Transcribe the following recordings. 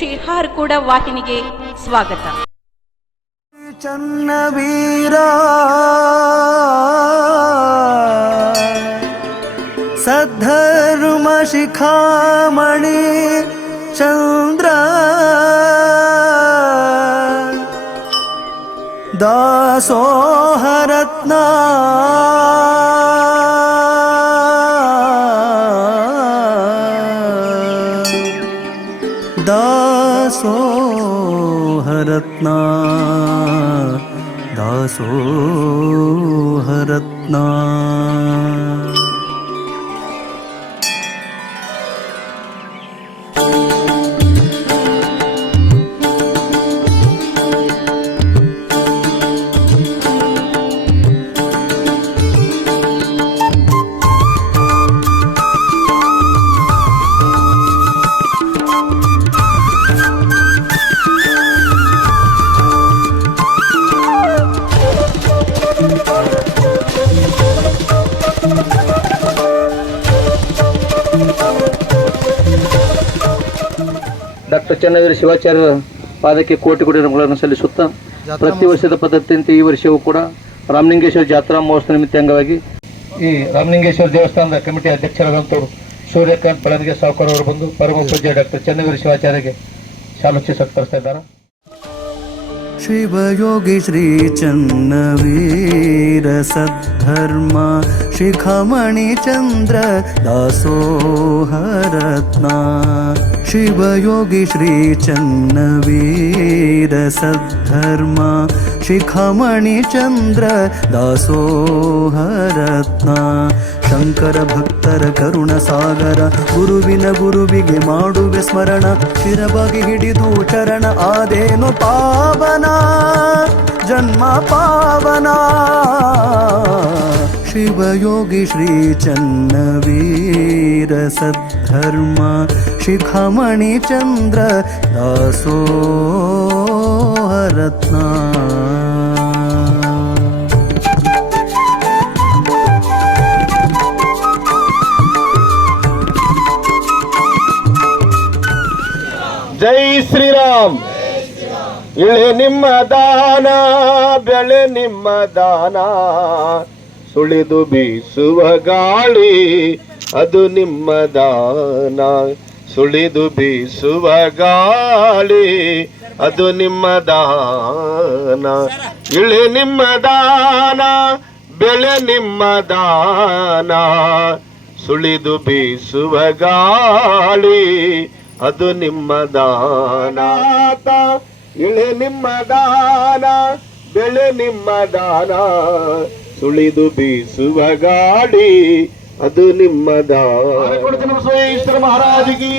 ಶ್ರೀ ಹಾರ್ಕೂಡ ವಾಹಿನಿಗೆ ಸ್ವಾಗತ ಚನ್ನವೀರ ಸದ್ಧರ್ಮ ಶಿಖಾಮಣಿ ಚಂದ್ರ ದಾಸೋಹರತ್ನ दासोहरत्ना दासोहरत्ना ಡಾಕ್ಟರ್ ಚನ್ನವೀರ ಶಿವಾಚಾರ್ಯರ ಪಾದಕ್ಕೆ ಕೋಟಿ ಕೋಟಿ ನಮಗಳನ್ನು ಸಲ್ಲಿಸುತ್ತಾ ಪ್ರತಿ ವರ್ಷದ ಪದ್ಧತಿಯಂತೆ ಈ ವರ್ಷವೂ ಕೂಡ ರಾಮಲಿಂಗೇಶ್ವರ ಜಾತ್ರಾ ಮಹೋತ್ಸವ ನಿಮಿತ್ತ ಅಂಗವಾಗಿ ಈ ರಾಮಲಿಂಗೇಶ್ವರ ದೇವಸ್ಥಾನದ ಕಮಿಟಿ ಅಧ್ಯಕ್ಷರಾದಂಥವ್ರು ಸೂರ್ಯಕಾಂತ್ ಬೆಳಗ್ಗೆ ಸಾವುಕಾರ ಅವರು ಬಂದು ಪರಮ ಪೂಜ್ಯ ಡಾಕ್ಟರ್ ಚನ್ನವೀರ ಶಿವಾಚಾರ್ಯಗೆ ಶಾಲೋಚಿ ಸತ್ಕರಿಸ್ತಾ ಇದ್ದಾರೆ शिवयोगी श्रीचन्नवीर सद्धर्म शिखमणिचन्द्र दासोहरत्ना ಶಿವಯೋಗಿ शिवयोगि श्रीचन्नवेदसद्धर्म शिखमणिचन्द्र दासोहरत्ना ಶಂಕರ ಭಕ್ತರ ಕರುಣ ಸಾಗರ ಗುರುವಿನ ಗುರುವಿಗೆ ಮಾಡುವೆ ಸ್ಮರಣ ಶಿರಬಗೆ ಹಿಡಿದು ಚರಣ ಆದೇನು ಪಾವನ ಜನ್ಮ ಪಾವನ ಶಿವಯೋಗಿ ಶ್ರೀ ಚನ್ನವೀರ ಸದ್ಧರ್ಮ ಶಿಖಮಣಿ ಚಂದ್ರ ದಾಸೋಹರತ್ನ ಜೈ ಶ್ರೀರಾಮ್ ಇಳೆ ನಿಮ್ಮ ದಾನ ಬೆಳೆ ನಿಮ್ಮ ದಾನ ಸುಳಿದು ಬೀಸುವ ಗಾಳಿ, ಅದು ನಿಮ್ಮ ದಾನ. ಸುಳಿದು ಬೀಸುವ ಗಾಳಿ, ಅದು ನಿಮ್ಮ ದಾನ. ಇಳೆ ನಿಮ್ಮ ದಾನ, ಬೆಳೆ ನಿಮ್ಮ ದಾನ. ಸುಳಿದು ಬೀಸುವ ಗಾಳಿ, ಅದು ನಿಮ್ಮ ದಾನ. ಇಳೆ ನಿಮ್ಮ ದಾನ, ಬೆಳೆ ನಿಮ್ಮ ದಾನ. ಸುಳಿದು ಬೀಸುವ ಗಾಡಿ ಅದು ನಿಮ್ಮದ. ದಾನ ಈಶ್ವರ ಮಹಾರಾಜಿಗೆ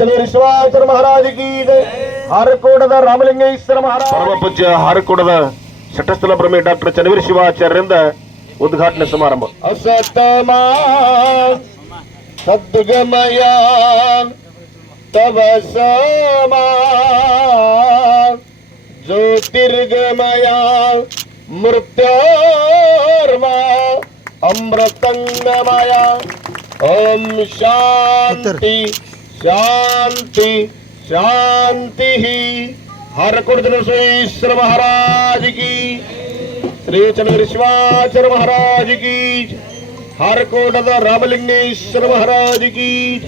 ಚಂದ್ರೇಶ್ವರ ಮಹಾರಾಜಿಗೆ ಹಾರಕೋಡದ ರಾಮಲಿಂಗೇಶ್ವರ ಮಹಾರಾಜ ಪರಮ ಪೂಜ್ಯ ಹಾರಕೋಡದ ಶಟಸ್ಥಲ ಬ್ರಹ್ಮಿ ಡಾಕ್ಟರ್ ಚನ್ನವೀರ ಶಿವಾಚಾರ್ಯರಿಂದ ಉದ್ಘಾಟನೆ ಸಮಾರಂಭ. ಅಸತಮ ಸದ್ಗಮಯ ತವ ಸಮ ಜ್ಯೋತಿರ್ಗಮಯ मृत्योर्मा अमृतंगमया। ओम शांति शांति शांति। ही हर कुर्जन कुर्देश्वर महाराज की। श्री चंद्र विश्वाचर महाराज की। हर कोट रामलिंगेश्वर महाराज की।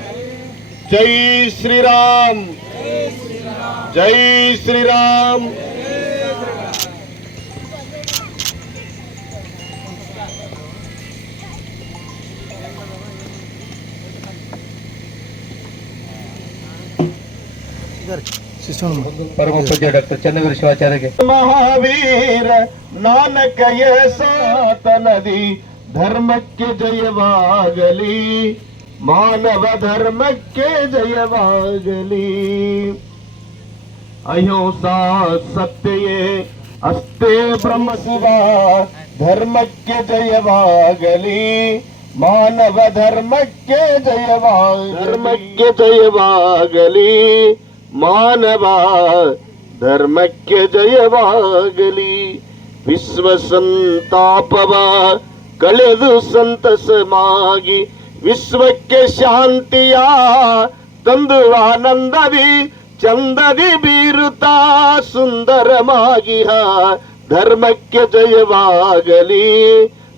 जय श्री राम। जय श्री राम, जै श्री राम। ಪರಮ ಪೂಜ್ಯ ಡಾಕ್ಟರ್ ಚನ್ನವೀರ ಶಿವಾಚಾರ್ಯಗೆ ಮಹಾವೀರ ನಾನಕಯ ಸಾತನದಿ ಧರ್ಮಕ್ಕೆ ಜಯವಾಗಲಿ ಮಾನವ ಧರ್ಮಕ್ಕೆ ಜಯವಾಗಲಿ ಅಹಿಂಸಾ ಸತ್ಯಯೇ ಅಷ್ಟೇ ಬ್ರಹ್ಮ ಶಿವ ಧರ್ಮಕ್ಕೆ ಜಯವಾಗಲಿ, ಮಾನವ ಧರ್ಮಕ್ಕೆ ಜಯವಾಗಲಿ. ಧರ್ಮಕ್ಕೆ ಜಯವಾಗಲಿ, ಮಾನವ ಧರ್ಮಕ್ಕೆ ಜಯವಾಗಲಿ. ವಿಶ್ವ ಸಂತಾಪವ ಕಳೆದು ಸಂತಸವಾಗಿ ವಿಶ್ವಕ್ಕೆ ಶಾಂತಿಯ ತಂದು ಆನಂದವಿ ಚಂದದಿ ಬೀರುತ್ತಾ ಸುಂದರಮಾಗಿಹ. ಧರ್ಮಕ್ಕೆ ಜಯವಾಗಲಿ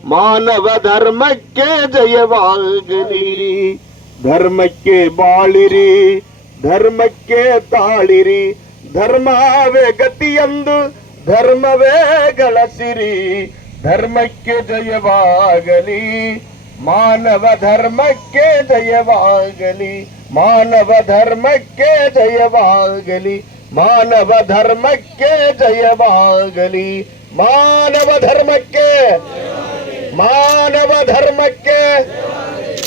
ಮಾನವ ಧರ್ಮಕ್ಕೆ ಜಯವಾಗಲಿ ಧರ್ಮಕ್ಕೆ ಬಾಳಿರಿ ಧರ್ಮಕ್ಕೆ ತಾಳಿರಿ ಧರ್ಮವೇ ಗತಿಯಂದು ಧರ್ಮವೇ ಗಳಿಸಿರಿ ಧರ್ಮಕ್ಕೆ ಜಯವಾಗಲಿ ಮಾನವ ಧರ್ಮಕ್ಕೆ ಜಯವಾಗಲಿ ಮಾನವ ಧರ್ಮಕ್ಕೆ ಜಯವಾಗಲಿ ಮಾನವ ಧರ್ಮಕ್ಕೆ ಜಯವಾಗಲಿ ಮಾನವ ಧರ್ಮಕ್ಕೆ ಮಾನವ ಧರ್ಮಕ್ಕೆ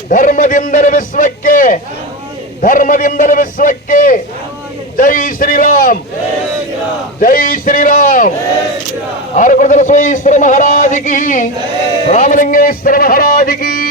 ಧರ್ಮದಿಂದಲೇ ವಿಶ್ವಕ್ಕೆ ಧರ್ಮದಿಂದಲೇ ವಿಶ್ವಕ್ಕೆ ಜೈ ಶ್ರೀರಾಮ್ ಜೈ ಶ್ರೀರಾಮ್ ಆರುಕುಳದ ಸ್ವೀಶ್ವರ ಮಹಾರಾಜಿಗೆ ರಾಮಲಿಂಗೇಶ್ವರ ಮಹಾರಾಜಿಗೆ ಈ